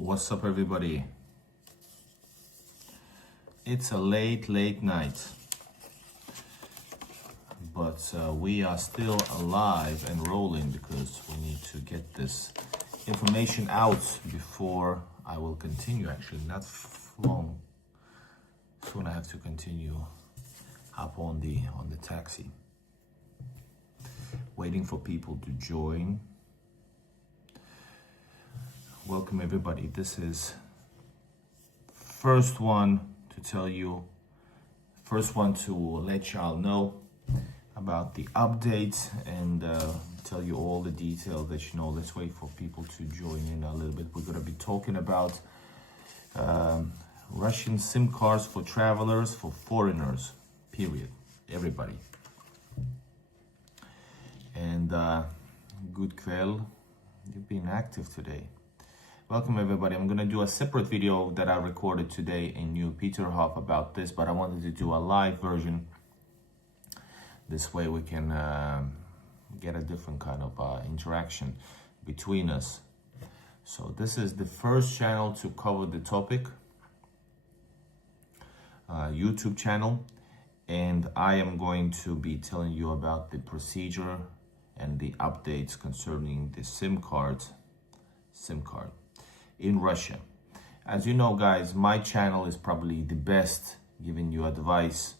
What's up, everybody? It's a late night, but we are still alive and rolling because we need to get this information out before I will continue. Actually, not long. Soon I have to continue. Hop on the taxi. Waiting for people to join. Welcome, everybody. This is first one to tell you, first one to let y'all know about the update and tell you all the details that you know. Let's wait for people to join in a little bit. We're going to be talking about Russian SIM cards for travelers, for foreigners, period. Everybody. And good Kvel, you've been active today. Welcome, everybody. I'm going to do a separate video that I recorded today in New Peterhof about this, but I wanted to do a live version. This way we can get a different kind of interaction between us. So this is the first channel to cover the topic, YouTube channel, and I am going to be telling you about the procedure and the updates concerning the SIM card in Russia. As you know, guys, my channel is probably the best giving you advice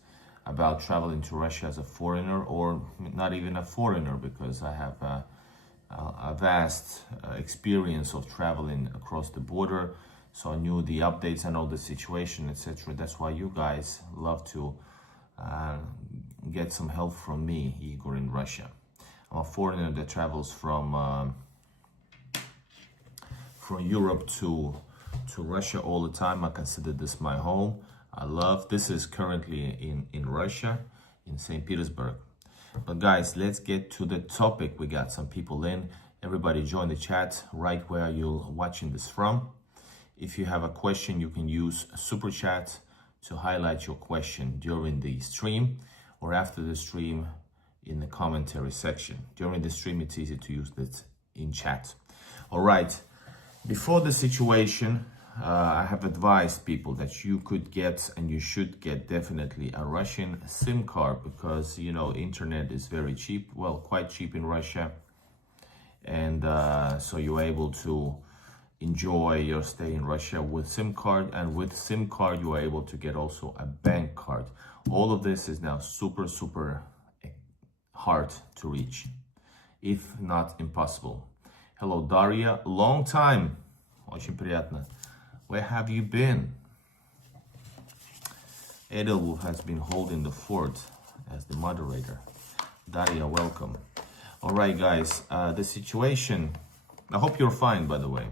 about traveling to Russia as a foreigner, or not even a foreigner, because I have a vast experience of traveling across the border. So I knew the updates, I know the situation, etc. That's why you guys love to get some help from me, Igor, in Russia. I'm a foreigner that travels from Europe to Russia all the time. I consider this my home. I love this. Is currently in Russia, in St. Petersburg. But guys, let's get to the topic. We got some people in. Everybody join the chat right where you're watching this from. If you have a question, you can use super chat to highlight your question during the stream or after the stream in the commentary section. During the stream, it's easy to use this in chat. All right. Before the situation, I have advised people that you could get, and you should get definitely, a Russian SIM card, because, you know, internet is very cheap, well, quite cheap in Russia. And so you're able to enjoy your stay in Russia with SIM card, and with SIM card, you are able to get also a bank card. All of this is now super hard to reach, if not impossible. Hello, Daria. Long time. Очень приятно. Where have you been? Edelwolf has been holding the fort as the moderator. Daria, welcome. All right, guys. The situation. I hope you're fine, by the way.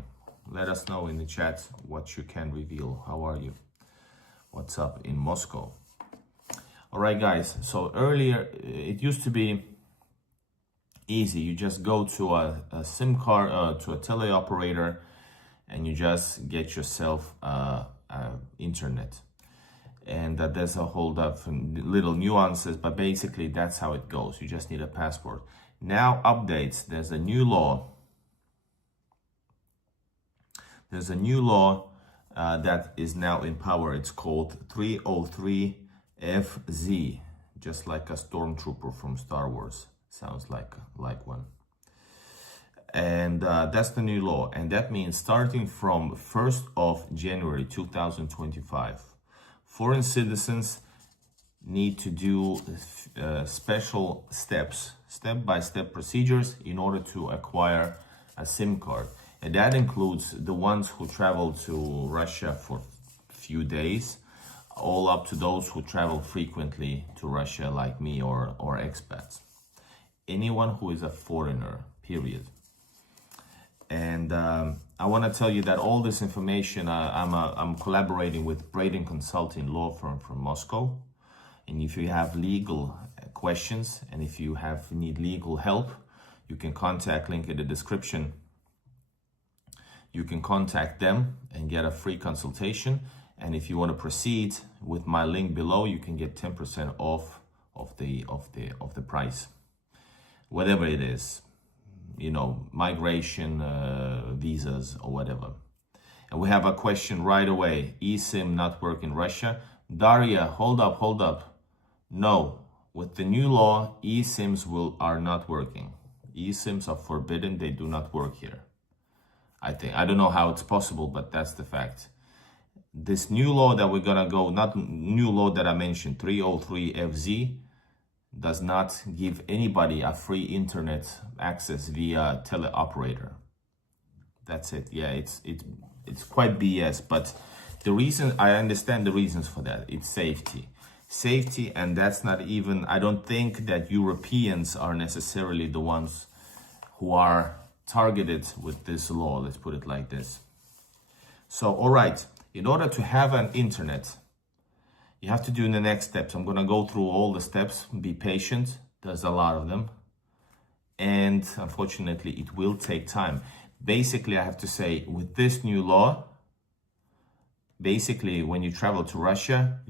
Let us know in the chat what you can reveal. How are you? What's up in Moscow? All right, guys. So earlier, it used to be easy. You just go to a SIM card, to a teleoperator, and you just get yourself internet. And there's a whole lot of little nuances, but basically that's how it goes. You just need a passport. Now updates. There's a new law. There's a new law that is now in power. It's called 303 FZ, just like a stormtrooper from Star Wars. Sounds like one. And that's the new law. And that means starting from 1st of January 2025, foreign citizens need to do special steps, step-by-step procedures in order to acquire a SIM card. And that includes the ones who travel to Russia for a few days, all up to those who travel frequently to Russia, like me, or expats. Anyone who is a foreigner, period. And I want to tell you that all this information, I'm collaborating with Braiden Consulting law firm from Moscow. And if you have legal questions, and if you need legal help, you can contact, link in the description. You can contact them and get a free consultation. And if you want to proceed with my link below, you can get 10% off of the price. Whatever it is, you know, migration, visas or whatever. And we have a question right away. eSIM not work in Russia. Daria, hold up. No, with the new law, eSIMs are not working. eSIMs are forbidden. They do not work here. I don't know how it's possible, but that's the fact. This new law that we're gonna go, not new law that I mentioned, 303 FZ, does not give anybody a free internet access via teleoperator. That's it. Yeah, it's quite BS, but the reason, I understand the reasons for that. It's safety, and that's not even, I don't think that Europeans are necessarily the ones who are targeted with this law. Let's put it like this. So, all right, in order to have an internet, you have to do the next steps. I'm gonna go through all the steps. Be patient. There's a lot of them, and unfortunately, it will take time. Basically, I have to say, with this new law, basically, when you travel to Russia,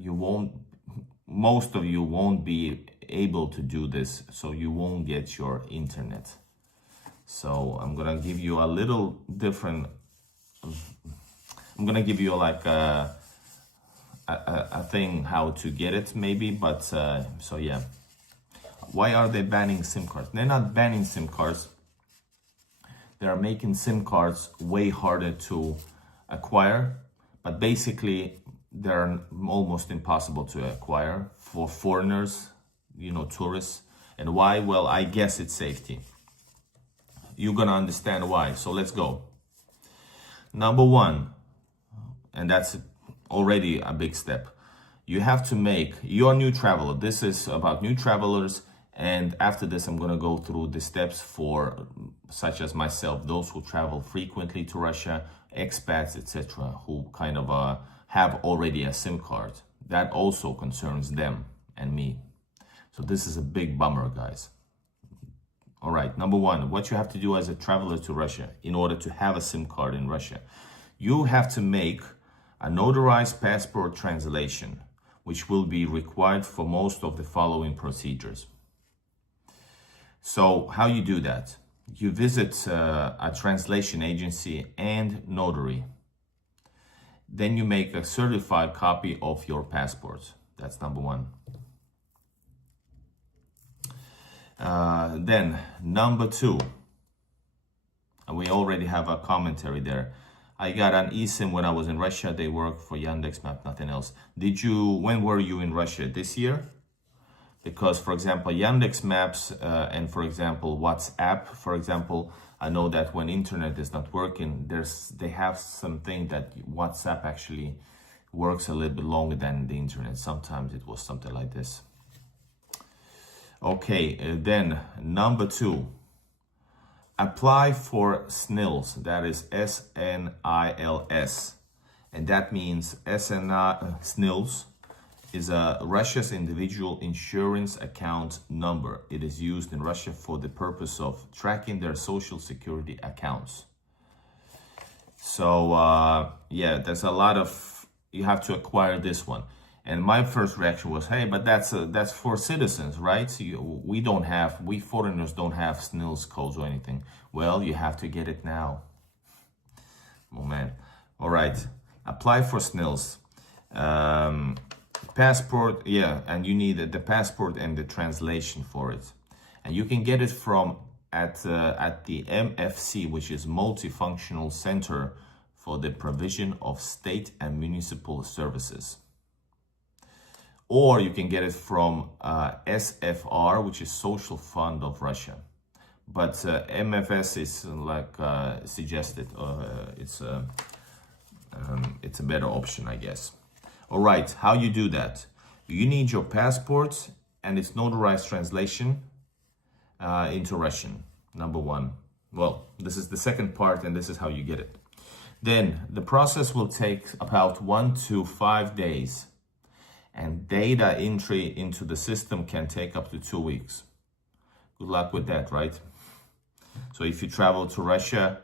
most of you won't be able to do this, so you won't get your internet. So I'm gonna give you a little different, I'm gonna give you like a thing how to get it maybe, but so yeah. Why are they banning SIM cards? They're not banning SIM cards. They are making SIM cards way harder to acquire, but basically they're almost impossible to acquire for foreigners, you know, tourists. And why? Well, I guess it's safety. You're gonna understand why. So let's go. Number one, and that's already a big step. You have to make your new traveler. This is about new travelers. And after this, I'm going to go through the steps for such as myself, those who travel frequently to Russia, expats, etc., who kind of have already a SIM card. That also concerns them and me. So this is a big bummer, guys. All right, number one, what you have to do as a traveler to Russia in order to have a SIM card in Russia, you have to make a notarized passport translation, which will be required for most of the following procedures. So how you do that? You visit a translation agency and notary. Then you make a certified copy of your passport. That's number one. Then number two, and we already have a commentary there. I got an eSIM when I was in Russia. They work for Yandex Map, nothing else. When were you in Russia? This year? Because, for example, Yandex Maps and, for example, WhatsApp, for example, I know that when internet is not working, they have something that WhatsApp actually works a little bit longer than the internet. Sometimes it was something like this. Okay, then number two, apply for SNILS. That is SNILS, and that means SNILS is Russia's individual insurance account number. It is used in Russia for the purpose of tracking their social security accounts. So yeah, there's a lot of, you have to acquire this one. And my first reaction was, hey, but that's for citizens, right? So we foreigners don't have SNILS codes or anything. Well, you have to get it now. Oh man. All right, apply for SNILS. Passport, yeah, and you need the passport and the translation for it, and you can get it from at the MFC, which is Multifunctional Center for the Provision of State and Municipal Services, or you can get it from SFR, which is Social Fund of Russia, but MFS is like suggested. It's a better option, I guess. All right, how you do that? You need your passport and its notarized translation into Russian, number one. Well, this is the second part, and this is how you get it. Then the process will take about 1 to 5 days, and data entry into the system can take up to 2 weeks. Good luck with that, right? So if you travel to Russia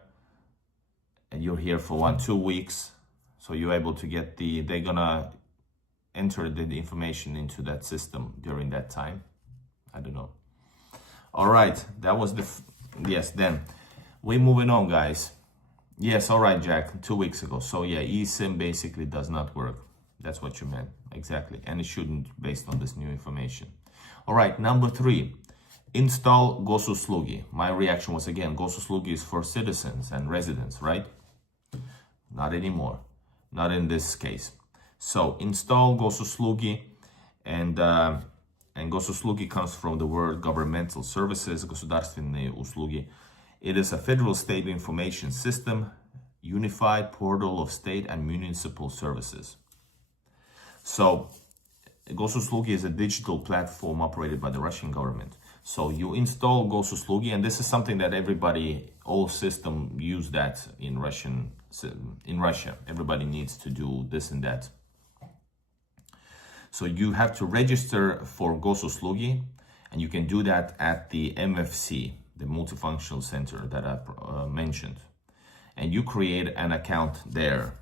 and you're here for 1-2 weeks, so you're able to get they're gonna enter the information into that system during that time. I don't know. All right, that was yes, then we're moving on, guys. Yes, all right, Jack, 2 weeks ago. So yeah, eSIM basically does not work. That's what you meant, exactly. And it shouldn't based on this new information. All right, number 3, install Gosuslugi. My reaction was, again, Gosuslugi is for citizens and residents, right? Not anymore, not in this case. So install Gosuslugi, and Gosuslugi comes from the word governmental services, государственные услуги. It is a federal state information system, unified portal of state and municipal services. So Gosuslugi is a digital platform operated by the Russian government. So you install Gosuslugi, and this is something that everybody, all system use that in Russia. Everybody needs to do this and that. So you have to register for Gosuslugi, and you can do that at the MFC, the multifunctional center that I mentioned. And you create an account there.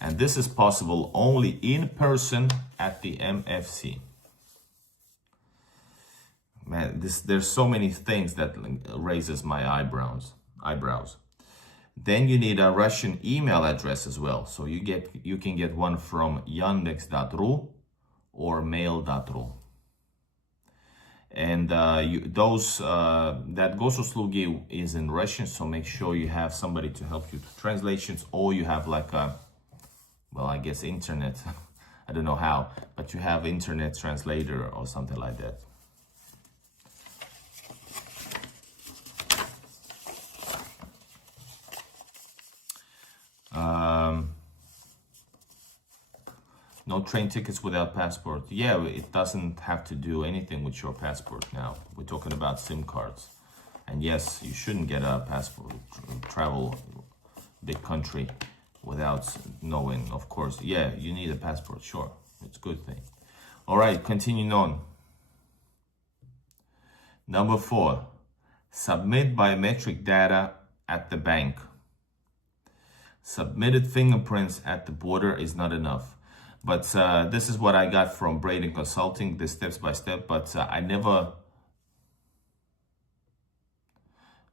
And this is possible only in person at the MFC. Man, there's so many things that raises my eyebrows. Then you need a Russian email address as well. So you can get one from yandex.ru or mail.ru. And that Gosuslugi is in Russian, so make sure you have somebody to help you with translations, or you have like a, well, I guess internet. I don't know how, but you have internet translator or something like that. No train tickets without passport. Yeah, it doesn't have to do anything with your passport now. We're talking about SIM cards. And yes, you shouldn't get a passport, travel big country without knowing, of course. Yeah, you need a passport, sure. It's a good thing. All right, continuing on. Number 4, submit biometric data at the bank. Submitted fingerprints at the border is not enough. But this is what I got from Braiden Consulting, this steps by step, but I never...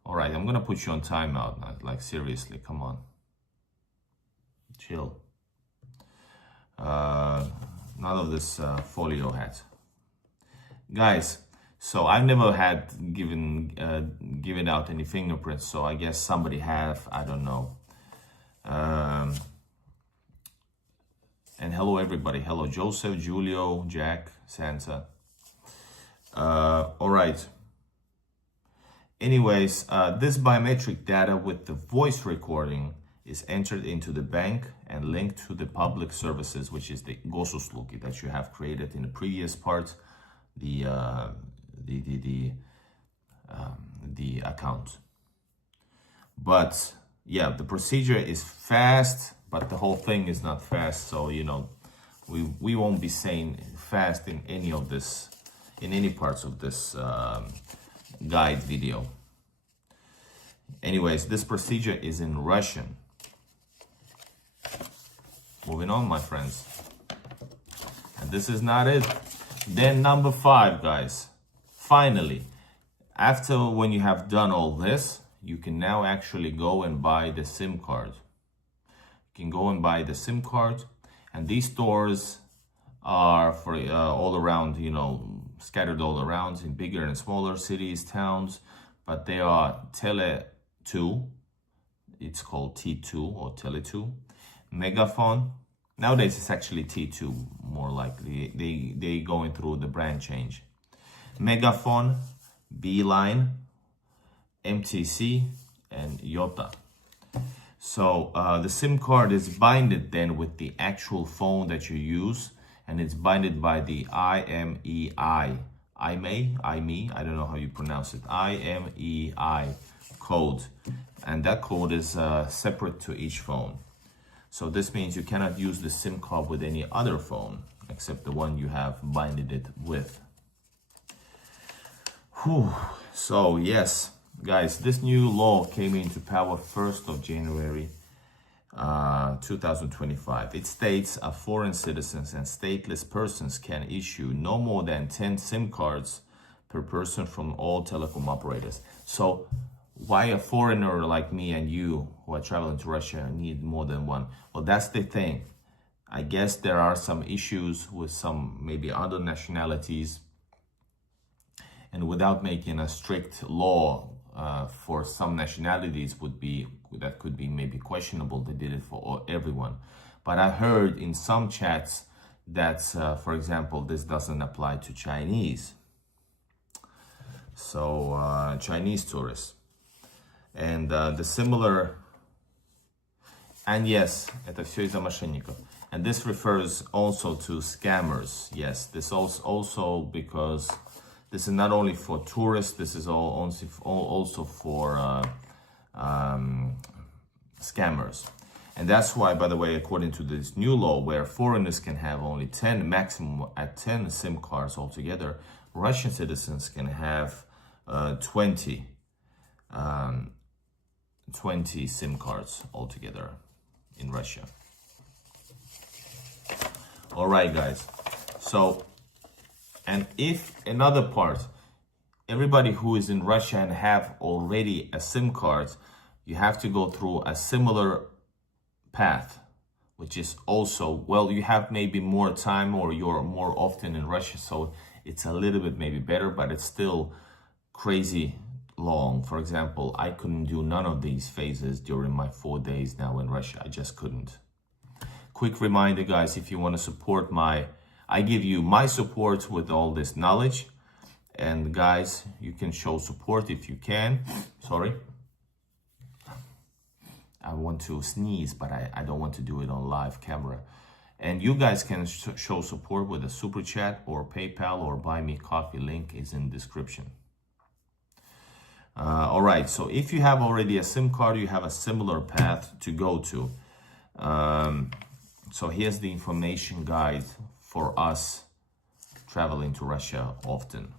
All right, I'm gonna put you on timeout, like seriously, come on. Chill. None of this folio hat. Guys, so I've never had given out any fingerprints, so I guess somebody have, I don't know. And hello everybody, hello Joseph, Julio, Jack, Santa. All right. Anyways, this biometric data with the voice recording is entered into the bank and linked to the public services, which is the Gosuslugi that you have created in the previous part, the account. But yeah, the procedure is fast, but the whole thing is not fast. So, you know, we won't be saying fast in any of this, in any parts of this guide video. Anyways, this procedure is in Russian. Moving on, my friends. And this is not it. Then number 5, guys. Finally, after when you have done all this, you can now actually go and buy the SIM card. You can go and buy the SIM card, and these stores are for all around, you know, scattered all around in bigger and smaller cities, towns, but they are Tele2, it's called T2 or Tele2, Megaphone. Nowadays it's actually T2, more likely, they going through the brand change. Megaphone, Beeline, MTC, and Yota. So the SIM card is binded then with the actual phone that you use, and it's binded by the IMEI, I don't know how you pronounce it, IMEI code, and that code is separate to each phone. So this means you cannot use the SIM card with any other phone except the one you have binded it with. Whew. So yes, guys, this new law came into power 1st of January 2025. It states foreign citizens and stateless persons can issue no more than 10 SIM cards per person from all telecom operators. So why a foreigner like me and you who are traveling to Russia need more than one? Well, that's the thing. I guess there are some issues with some maybe other nationalities, and without making a strict law for some nationalities that could be maybe questionable. They did it for everyone. But I heard in some chats that, for example, this doesn't apply to Chinese. So Chinese tourists. And the similar, and yes, это все из-за мошенников. And this refers also to scammers. Yes, this also because this is not only for tourists, this is also for scammers. And that's why, by the way, according to this new law, where foreigners can have only 10, maximum at 10 SIM cards altogether, Russian citizens can have 20 SIM cards altogether in Russia. All right, guys. So, and if another part, everybody who is in Russia and have already a SIM card, you have to go through a similar path, which is also, well, you have maybe more time or you're more often in Russia, so it's a little bit maybe better, but it's still crazy long. For example, I couldn't do none of these phases during my 4 days now in Russia. I just couldn't. Quick reminder, guys, if you want to support I give you my support with all this knowledge. And guys, you can show support if you can. Sorry. I want to sneeze, but I don't want to do it on live camera. And you guys can show support with a super chat or PayPal or buy me coffee. Link is in description. All right, so if you have already a SIM card, you have a similar path to go to. So here's the information guide for us traveling to Russia often.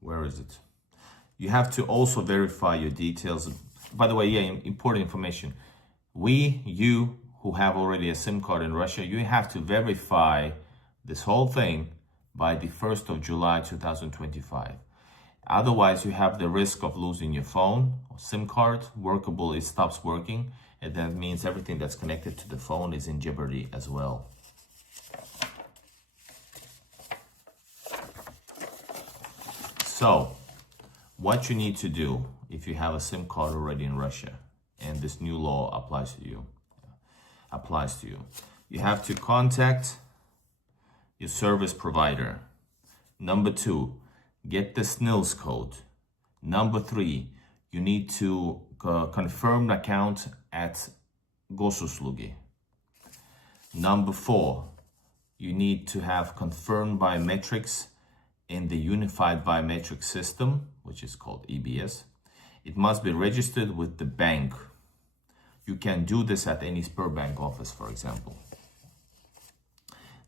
Where is it? You have to also verify your details. By the way, yeah, important information. You who have already a SIM card in Russia, you have to verify this whole thing by the 1st of July 2025. Otherwise, you have the risk of losing your phone or SIM card. It stops working, and that means everything that's connected to the phone is in jeopardy as well. So, what you need to do if you have a SIM card already in Russia and this new law applies to you, you have to contact your service provider. Number 2, get the SNILS code. Number 3, you need to confirm an account at Gosuslugi. Number 4, you need to have confirmed biometrics in the Unified Biometric System, which is called EBS. It must be registered with the bank. You can do this at any Sberbank office, for example.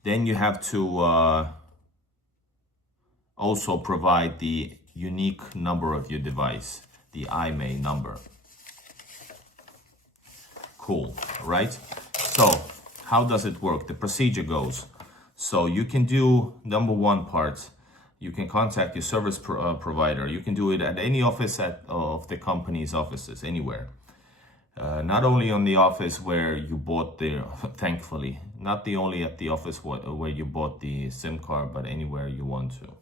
Then you have to also provide the unique number of your device, the IMEI number. Cool, right? So how does it work? The procedure goes. So you can do number 1 part. You can contact your service provider. You can do it at any office of the company's offices, anywhere. Not only on the office where you bought thankfully, not only at the office where you bought the SIM card, but anywhere you want to.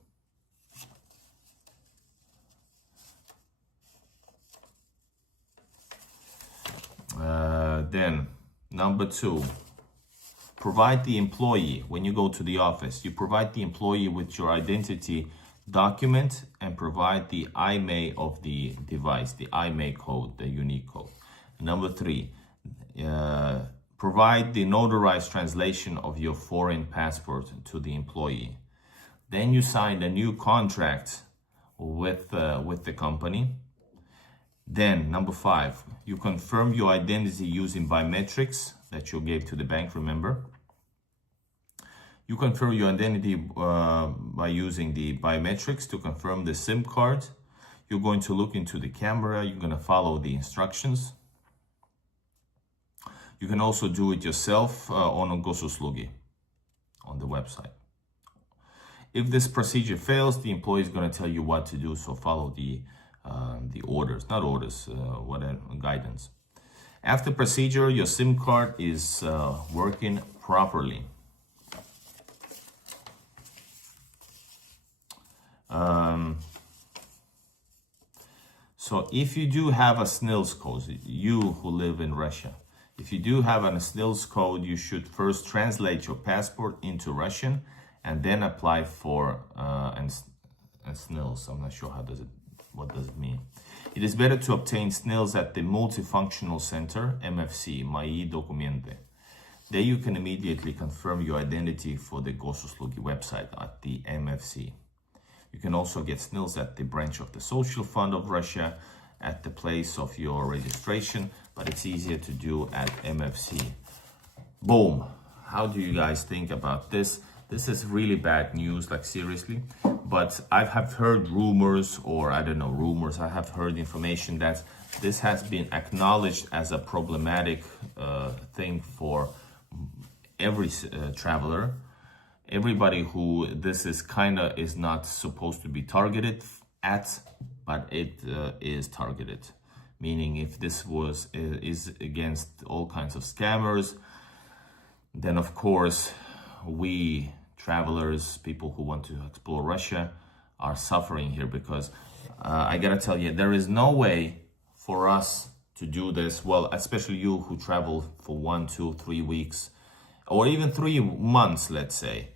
Then, number 2, provide the employee, when you go to the office, you provide the employee with your identity document and provide the IMEI of the device, the IMEI code, the unique code. Number 3, provide the notarized translation of your foreign passport to the employee. Then you sign a new contract with the company. Then, number 5, you confirm your identity using biometrics that you gave to the bank, remember? You confirm your identity by using the biometrics to confirm the SIM card. You're going to look into the camera. You're going to follow the instructions. You can also do it yourself on Gosuslugi, on the website. If this procedure fails, the employee is going to tell you what to do. So follow the orders, not orders, whatever, guidance. After procedure, your SIM card is working properly. So if you do have a SNILS code, you who live in Russia, if you do have a SNILS code, you should first translate your passport into Russian and then apply for a SNILS. I'm not sure what does it mean. It is better to obtain SNILS at the Multifunctional Center, MFC, Мои документы. There you can immediately confirm your identity for the Gosuslugi website at the MFC. You can also get SNILS at the branch of the Social Fund of Russia at the place of your registration, but it's easier to do at MFC. Boom. How do you guys think about this? This is really bad news, like seriously. But I have heard rumors, or I don't know, rumors. I have heard information that this has been acknowledged as a problematic thing for every traveler. Everybody who this is not supposed to be targeted at, but it is targeted. Meaning, if this is against all kinds of scammers, then of course we travelers, people who want to explore Russia, are suffering here, because I gotta tell you, there is no way for us to do this. Well, especially you who travel for 1, 2, 3 weeks, or even 3 months, let's say.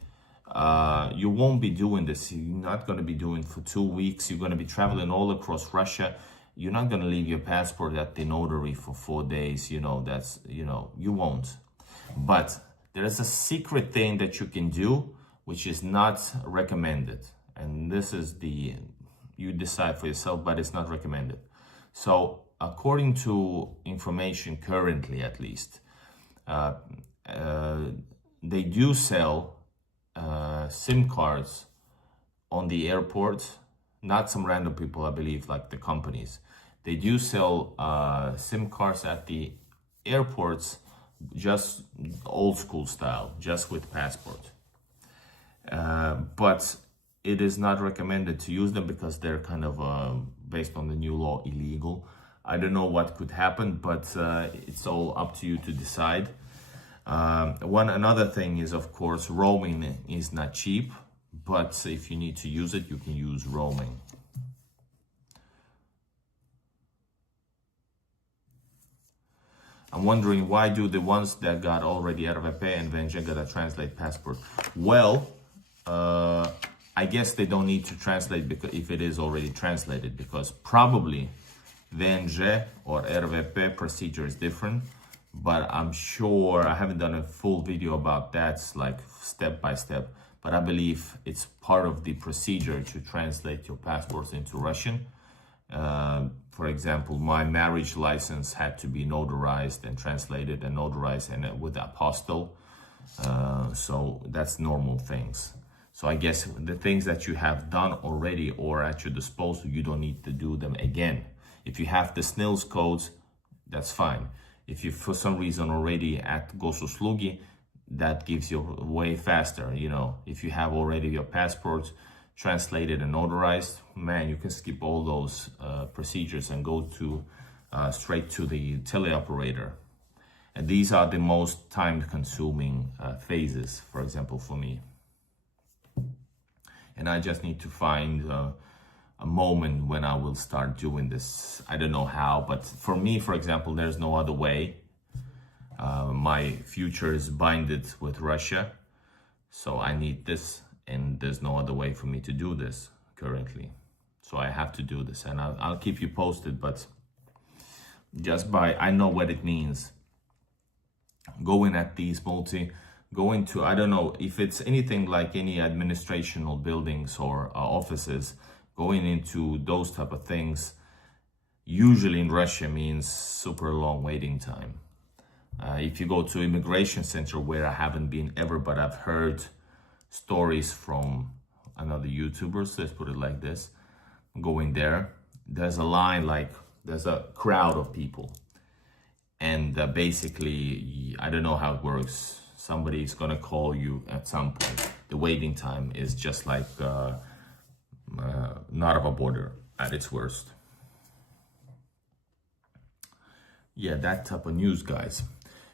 You won't be doing this. You're not going to be doing for 2 weeks. You're going to be traveling all across Russia. You're not going to leave your passport at the notary for 4 days. You won't. But there is a secret thing that you can do, which is not recommended. And this is you decide for yourself, but it's not recommended. So according to information currently, at least, they do sell SIM cards on the airport. Not some random people, I believe, like the companies. They do sell SIM cards at the airports, just old school style, just with passport. But it is not recommended to use them because they're kind of, based on the new law, illegal. I don't know what could happen, but it's all up to you to decide. Another thing is, of course, roaming is not cheap, but if you need to use it, you can use roaming. I'm wondering, why do the ones that got already RVP and VNG gotta translate passport? Well, I guess they don't need to translate, because if it is already translated, because probably VNG or RVP procedure is different. But I'm sure, I haven't done a full video about that, like step by step, but I believe it's part of the procedure to translate your passports into Russian. For example, my marriage license had to be notarized and translated and notarized and with apostille. So that's normal things. So I guess the things that you have done already or at your disposal, you don't need to do them again. If you have the SNILS codes, that's fine. If you, for some reason, already at Gosuslugi, that gives you way faster. If you have already your passport translated and notarized, man, you can skip all those procedures and go to straight to the teleoperator. And these are the most time-consuming phases, for example, for me. And I just need to find a moment when I will start doing this. I don't know how, but for me, for example, there's no other way. My future is binded with Russia, so I need this, and there's no other way for me to do this currently. So I have to do this, and I'll keep you posted, but I know what it means. Going at these going to, I don't know, if it's anything like any administrational buildings or offices, going into those type of things, usually in Russia means super long waiting time. If you go to immigration center, where I haven't been ever, but I've heard stories from another YouTubers, let's put it like this, going there, there's a line, like there's a crowd of people. And basically, I don't know how it works. somebody is gonna call you at some point. The waiting time is just like not of a border at its worst. Yeah, that type of news, guys.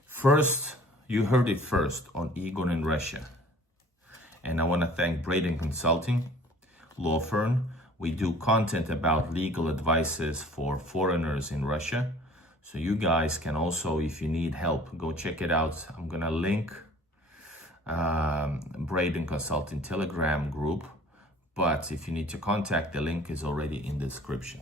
First, you heard it first on Egon in Russia. And I want to thank Braiden Consulting, law firm. We do content about legal advices for foreigners in Russia. So you guys can also, if you need help, go check it out. I'm going to link Braiden Consulting Telegram group. But if you need to contact, the link is already in the description.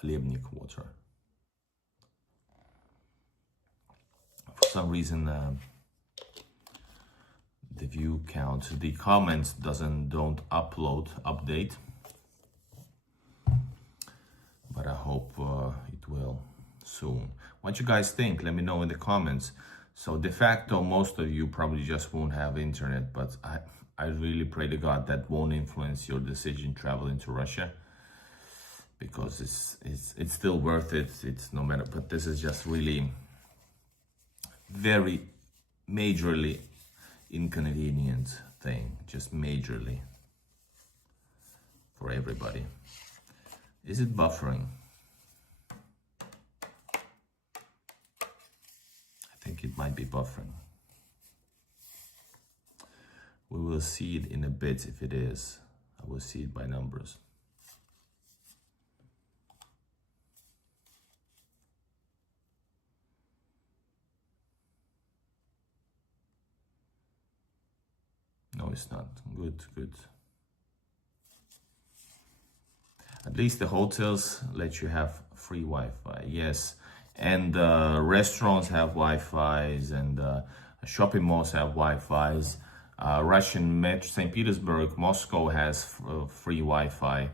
Хлебник water. For some reason, the view count, the comments don't update. But I hope it will soon. What you guys think? Let me know in the comments. So de facto, most of you probably just won't have internet, but I really pray to God that won't influence your decision traveling to Russia, because it's still worth it. It's no matter, but this is just really very majorly inconvenient thing, just majorly for everybody. Is it buffering? I think it might be buffering. We will see it in a bit. If it is, I will see it by numbers. No, it's not. Good. At least the hotels let you have free Wi-Fi. Yes. And restaurants have Wi-Fi's, and shopping malls have Wi-Fi's. Russian Metro, St. Petersburg, Moscow has free Wi-Fi.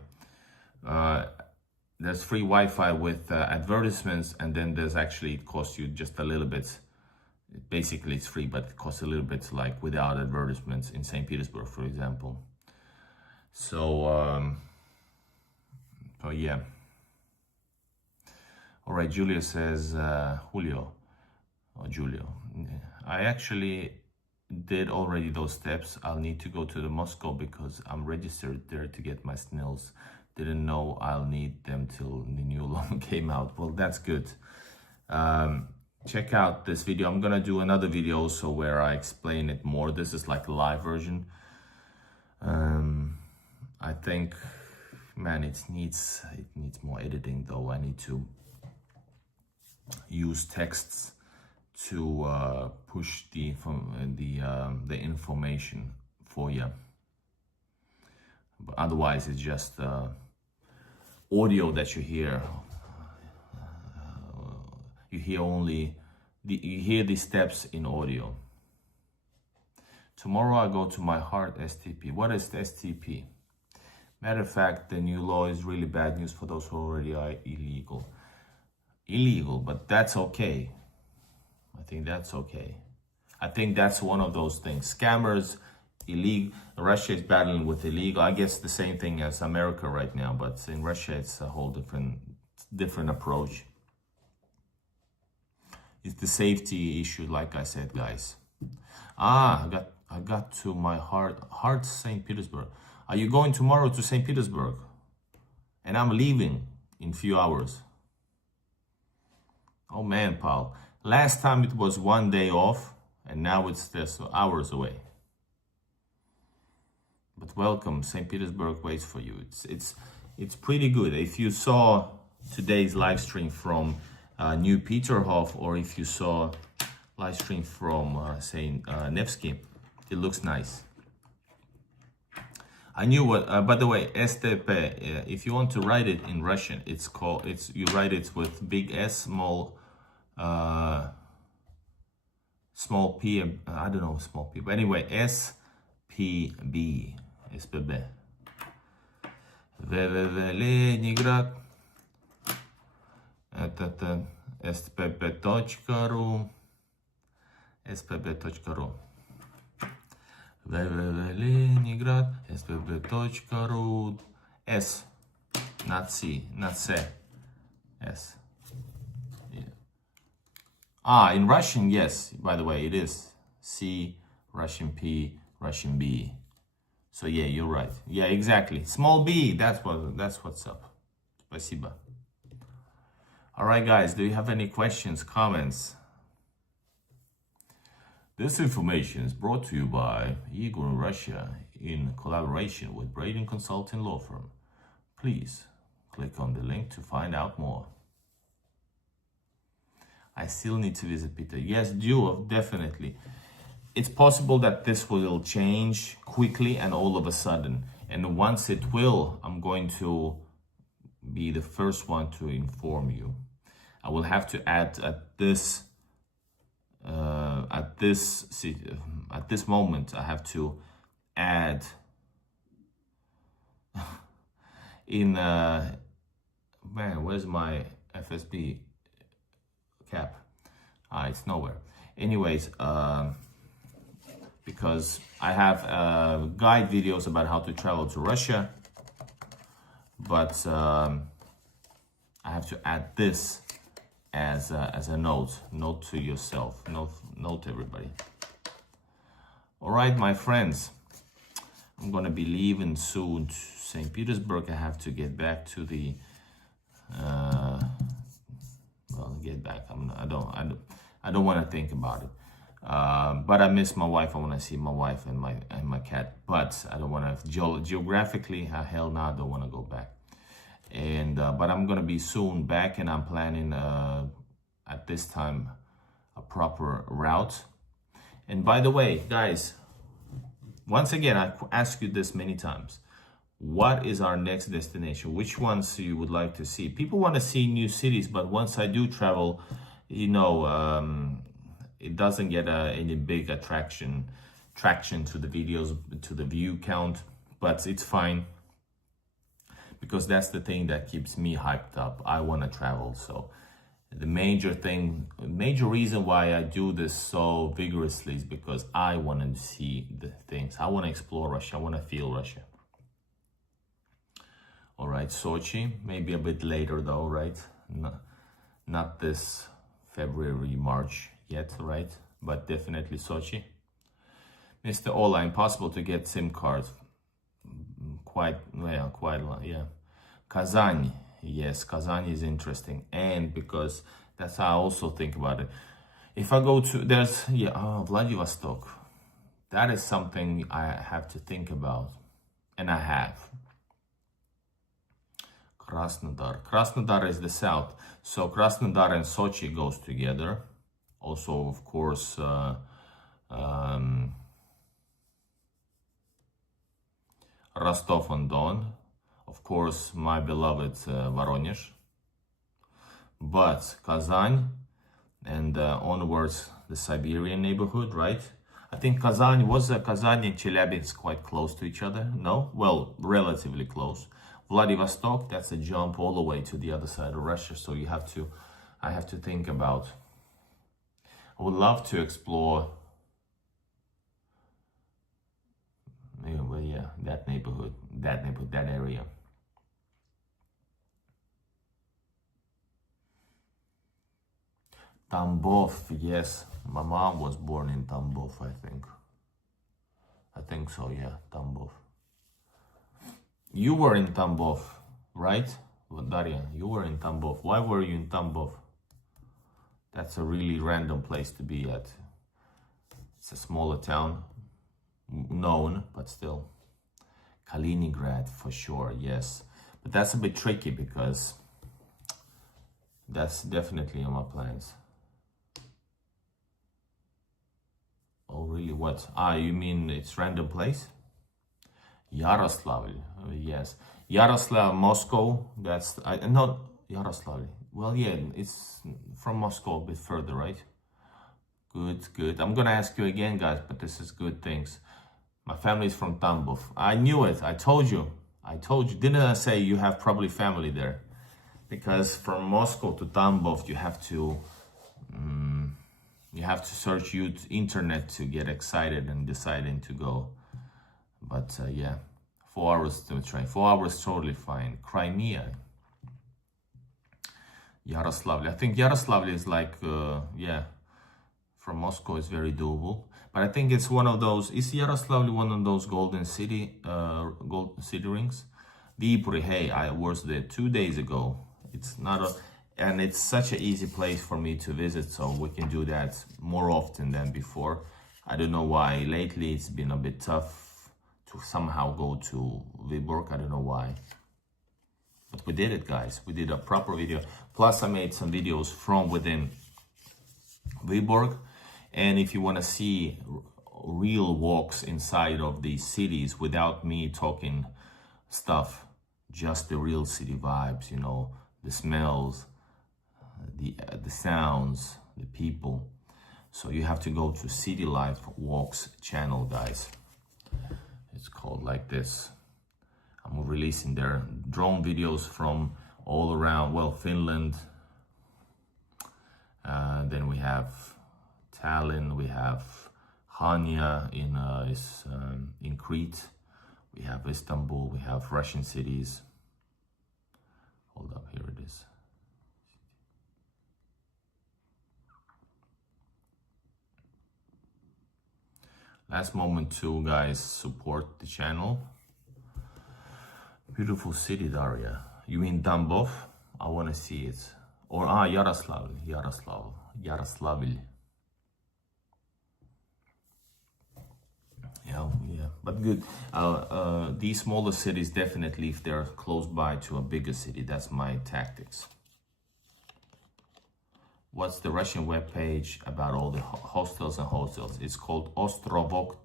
There's free Wi-Fi with advertisements, and then there's actually, it costs you just a little bit. Basically, it's free, but it costs a little bit, like without advertisements in St. Petersburg, for example. So, yeah. All right, Julia says, Julio, or Julio. I actually did already those steps. I'll need to go to the Moscow because I'm registered there to get my SNILs. Didn't know I'll need them till the new law came out. Well, that's good. Check out this video. I'm gonna do another video also where I explain it more. This is like a live version. I think, man, it needs more editing though. I need to use texts to push the information for you. But otherwise, it's just audio that you hear. You hear only you hear the steps in audio. Tomorrow I go to my heart STP. What is the STP? Matter of fact, the new law is really bad news for those who already are illegal. But that's okay. I think that's okay. I think that's one of those things. Scammers, illegal. Russia is battling with illegal. I guess the same thing as America right now, but in Russia it's a whole different approach. It's the safety issue, like I said, guys. I got to my heart St. Petersburg. Are you going tomorrow to St. Petersburg? And I'm leaving in a few hours. Oh man, pal. Last time it was 1 day off, and now it's just hours away. But welcome, St. Petersburg waits for you. It's pretty good. If you saw today's live stream from New Peterhof, or if you saw live stream from St. Nevsky, it looks nice. I knew what, by the way, STP, if you want to write it in Russian, you write it with big S, small p, I don't know, small p, but anyway, SPB. Leningrad. Это spb.ru. spb.ru. Leningrad. spb.ru. S, not C, not C. S. In Russian, yes. By the way, it is C, Russian P, Russian B. So yeah, you're right. Yeah, exactly. Small b, that's what's up. Спасибо. All right, guys, do you have any questions, comments? This information is brought to you by Igor in Russia in collaboration with Braiden Consulting law firm. Please click on the link to find out more. I still need to visit Peter. Yes, do, definitely. It's possible that this will change quickly and all of a sudden. And once it will, I'm going to be the first one to inform you. I will have to add at this moment, I have to add in man, where's my FSB cap? It's nowhere. Anyways, because I have guide videos about how to travel to Russia, but I have to add this as a note to yourself, note everybody. All right, my friends, I'm gonna be leaving soon to St. Petersburg. I have to get back to the get back. I don't want to think about it. But I miss my wife. I want to see my wife and my cat. But I don't want to geographically. Hell no, I don't want to go back. And but I'm gonna be soon back, and I'm planning at this time a proper route. And by the way, guys, once again, I asked you this many times. What is our next destination? Which ones you would like to see? People want to see new cities, but once I do travel, you know, it doesn't get any big traction to the videos, to the view count, but it's fine. Because that's the thing that keeps me hyped up. I want to travel. So the major reason why I do this so vigorously is because I want to see the things. I want to explore Russia. I want to feel Russia. All right, Sochi, maybe a bit later though, right? Not this February, March yet, right? But definitely Sochi. Mr. Ola, impossible to get SIM cards. Quite a lot, yeah. Kazan, yes, Kazan is interesting, and because that's how I also think about it. If I go to Vladivostok, that is something I have to think about, and I have. Krasnodar is the south, so Krasnodar and Sochi goes together. Also, of course, Rostov-on-Don, of course, my beloved Voronezh, but Kazan and onwards the Siberian neighborhood, right? I think Kazan and Chelyabinsk quite close to each other. No, well, relatively close. Vladivostok, that's a jump all the way to the other side of Russia. So I have to think about. I would love to explore. Yeah, that neighborhood, that area. Tambov, yes. My mom was born in Tambov, I think. I think so, yeah, Tambov. You were in Tambov, right? Daria, you were in Tambov. Why were you in Tambov? That's a really random place to be at. It's a smaller town. Known, but still. Kaliningrad, for sure, yes. But that's a bit tricky because that's definitely on my plans. Oh, really? What? You mean it's random place? Yaroslavl, yes. Yaroslav, Moscow, that's... not Yaroslavl. Well, yeah, it's from Moscow a bit further, right? Good. I'm gonna ask you again, guys, but this is good things. My family is from Tambov. I knew it. I told you. Didn't I say you have probably family there? Because from Moscow to Tambov, you have to search internet to get excited and deciding to go. But yeah, 4 hours to train. 4 hours totally fine. Crimea. Yaroslavl. I think Yaroslavl is like, yeah, from Moscow is very doable. But I think it's one of those, is Yaroslavl one of those golden city, gold city rings? Vipuri, hey, I was there 2 days ago. It's not a, and it's such an easy place for me to visit, so we can do that more often than before. I don't know why lately it's been a bit tough to somehow go to Viborg. I don't know why. But we did it, guys. We did a proper video. Plus, I made some videos from within Viborg. And if you want to see real walks inside of these cities without me talking stuff, just the real city vibes, you know, the smells, the sounds, the people. So you have to go to City Life Walks channel, guys. It's called like this. I'm releasing their drone videos from all around, well, Finland. Then we have Tallinn, we have Hania in Crete, we have Istanbul, we have Russian cities. Hold up, here it is. Last moment to, guys, support the channel. Beautiful city, Daria. You mean Tambov? I want to see it. Or Yaroslavl. Yeah, but good. These smaller cities, definitely, if they're close by to a bigger city, that's my tactics. What's the Russian webpage about all the hostels and hotels? It's called Ostrovok.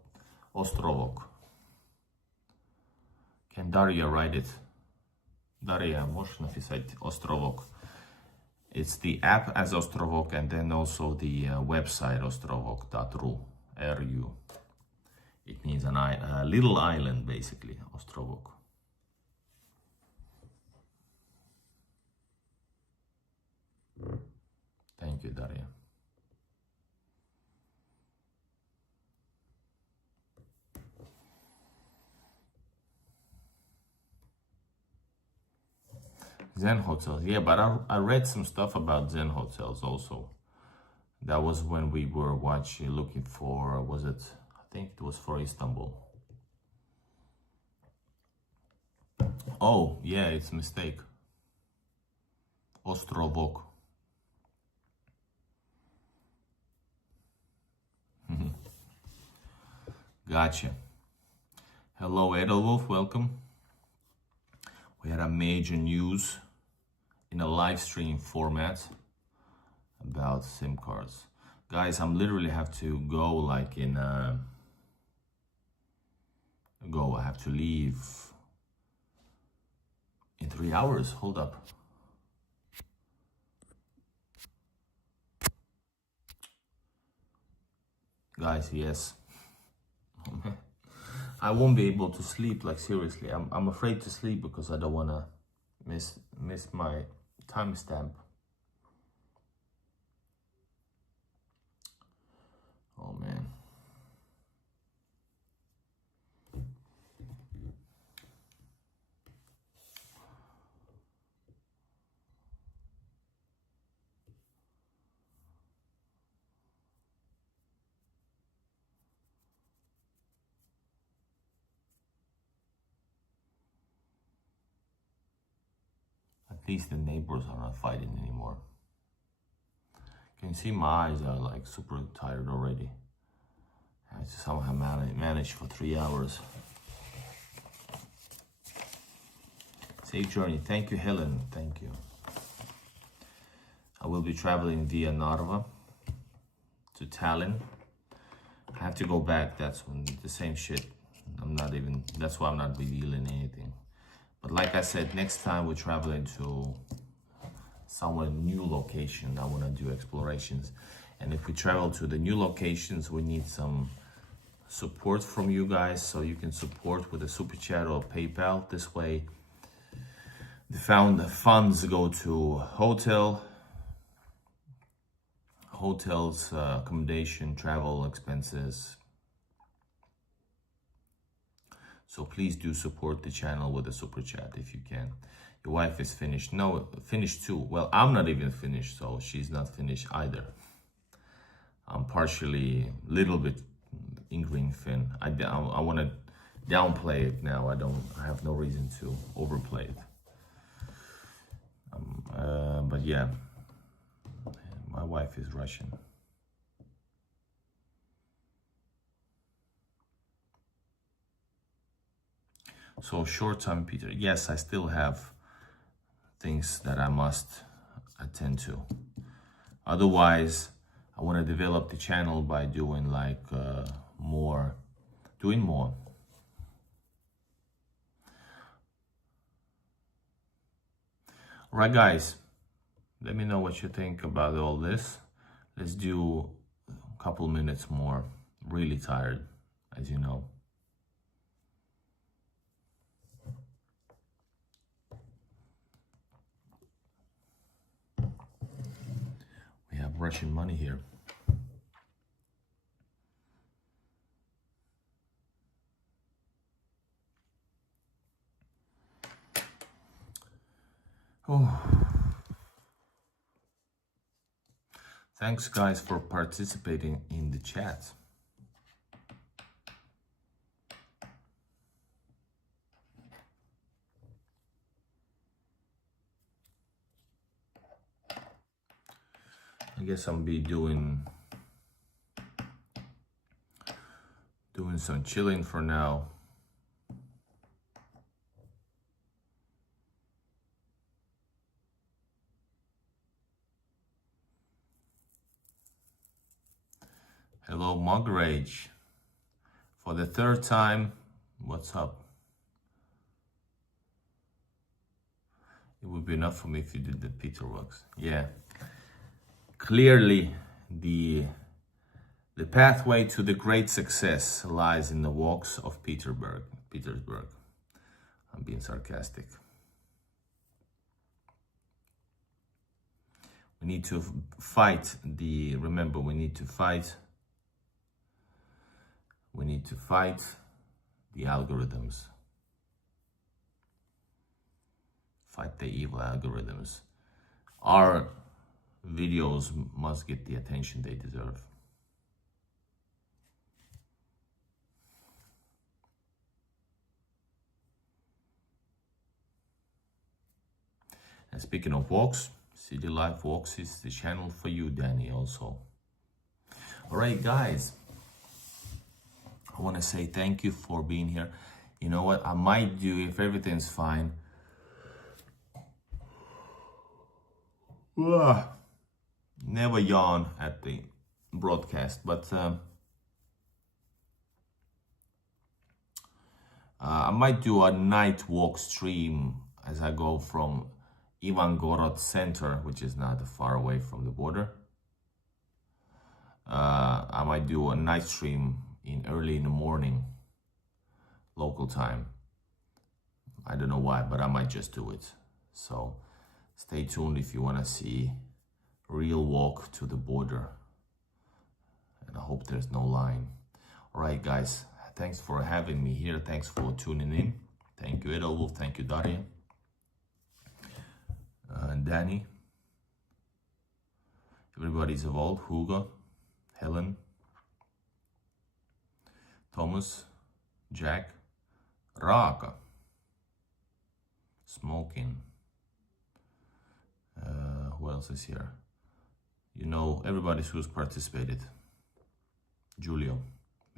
Can Daria write it? Daria, можешь написать Ostrovok? It's the app as Ostrovok, and then also the website ostrovok.ru. RU. It means a little island, basically, Ostrovok. Thank you, Daria. Zen hotels, yeah, but I read some stuff about Zen hotels also. That was when we were looking for, was it? I think it was for Istanbul. Oh, yeah, it's a mistake. Ostrovok. Gotcha. Hello, Edelwolf, welcome. We had a major news in a live stream format about SIM cards. Guys, I'm literally have to go like in I have to leave in 3 hours. Hold up. Guys, yes. I won't be able to sleep, like seriously. I'm afraid to sleep because I don't want to miss my timestamp. Oh man. At least the neighbors are not fighting anymore. Can you see my eyes are like super tired already. I somehow managed for 3 hours. Safe journey. Thank you, Helen. Thank you. I will be traveling via Narva to Tallinn. I have to go back. That's when the same shit. That's why I'm not revealing anything. But like I said, next time we're traveling to somewhere new location, I want to do explorations. And if we travel to the new locations, we need some support from you guys, so you can support with a super chat or PayPal. This way the funds go to hotels, accommodation, travel expenses. So please do support the channel with a super chat if you can. Your wife is finished. No, finished too. Well, I'm not even finished, so she's not finished either. I'm partially, little bit in green fin. I want to downplay it now. I have no reason to overplay it. But yeah, my wife is Russian. So short time, Peter. Yes, I still have things that I must attend to. Otherwise, I want to develop the channel by doing like doing more. All right, guys, let me know what you think about all this. Let's do a couple minutes more. Really tired, as you know. We have Russian money here. Oh. Thanks, guys, for participating in the chat. I guess I'll be doing some chilling for now. Hello, Mugrage. For the third time, what's up? It would be enough for me if you did the Peter walks. Yeah. Clearly, the pathway to the great success lies in the walks of Petersburg. I'm being sarcastic. We need to fight remember, we need to fight the algorithms. Fight the evil algorithms. Our videos must get the attention they deserve. And speaking of walks, City Life Walks is the channel for you, Danny, also. All right, guys. I want to say thank you for being here. You know what? I might do, if everything's fine, never yawn at the broadcast, but I might do a night walk stream as I go from Ivangorod Center, which is not far away from the border. I might do a night stream early in the morning, local time. I don't know why, but I might just do it. So stay tuned if you want to see real walk to the border. And I hope there's no line. All right, guys. Thanks for having me here. Thanks for tuning in. Thank you, Edelwolf. Thank you, Daria. And Danny. Everybody's evolved. Hugo. Helen. Thomas. Jack. Raka. Smoking. Who else is here? You know, everybody who's participated. Julio.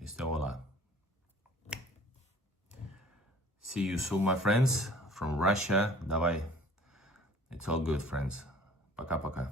Mr. Ola. See you soon, my friends. From Russia. Давай. It's all good, friends. Пока-пока.